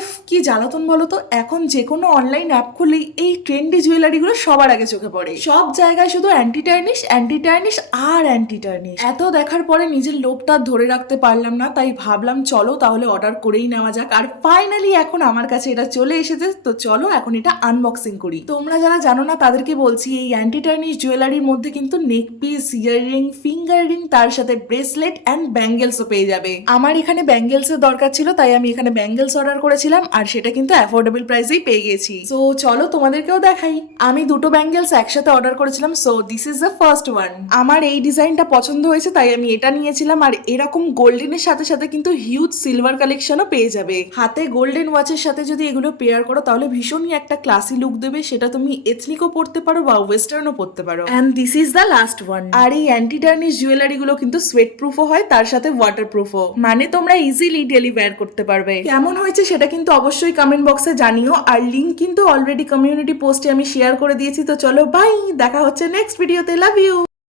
উফ, কি জ্বালাতন বলো তো এখন যে কোনো অনলাইন অ্যাপ খুললেই এই ট্রেন্ডি জুয়েলারিগুলো সবার আগে চোখে পড়ে। সব জায়গায় শুধু অ্যান্টি টার্নিশ অ্যান্টি টার্নিশ আর অ্যান্টি টার্নিশ এত দেখার পরে নিজের লোভটা ধরে রাখতে পারলাম না, তাই ভাবলাম চলো তাহলে অর্ডার করেই নেওয়া যাক। আর ফাইনালি এখন আমার কাছে এটা চলে এসেছে, তো চলো এখন এটা আনবক্সিং করি। তোমরা যারা জানো না, তাদেরকে বলছি, এই অ্যান্টি টার্নিশ জুয়েলারির মধ্যে কিন্তু neck piece earring finger ring তার সাথে ব্রেসলেট অ্যান্ড ব্যাঙ্গেলসও পেয়ে যাবে। আমার এখানে ব্যাঙ্গেলসের দরকার ছিল, তাই আমি এখানে ব্যাঙ্গেলস অর্ডার করেছিলাম, আর সেটা কিন্তু অ্যাফোর্ডেবল প্রাইসেই পেয়ে গেছি। সো চলো তোমাদেরকেও দেখাই। আমি দুটো ব্যাঙ্গেলস একসাথে অর্ডার করেছিলাম so this is the first one আমার এই ডিজাইনটা পছন্দ হয়েছে, তাই আমি এটা নিয়েছিলাম, আর এরকম গোল্ডেনের সাথে সাথে কিন্তু হিউজ সিলভার কালেকশনও পেয়ে যাবে। হাতে গোল্ডেন ওয়াচের সাথে যদি এগুলো পেয়ার করো, তাহলে ভীষণই একটা ক্লাসি লুক দেবে, সেটা তুমি এথনিকও পড়তে পারো বা ওয়েস্টার্নও পড়তে পারো। And this is the last one আর এই অ্যান্টি টার্নিশ জুয়েলারি গুলো কিন্তু সোয়েট প্রুফও হয়, তার সাথে ওয়াটার প্রুফও মানে তোমরা ইজিলি ডেলি ওয়্যার করতে পারবে। কেমন হয়েছে সেটা কিন্তু অবশ্যই কমেন্ট বক্সে জানিও। আর লিঙ্ক কিন্তু অলরেডি কমিউনিটি পোস্টে আমি শেয়ার করে দিয়েছি। তো চলো বাই দেখা হচ্ছে নেক্সট ভিডিওতে লাভ ইউ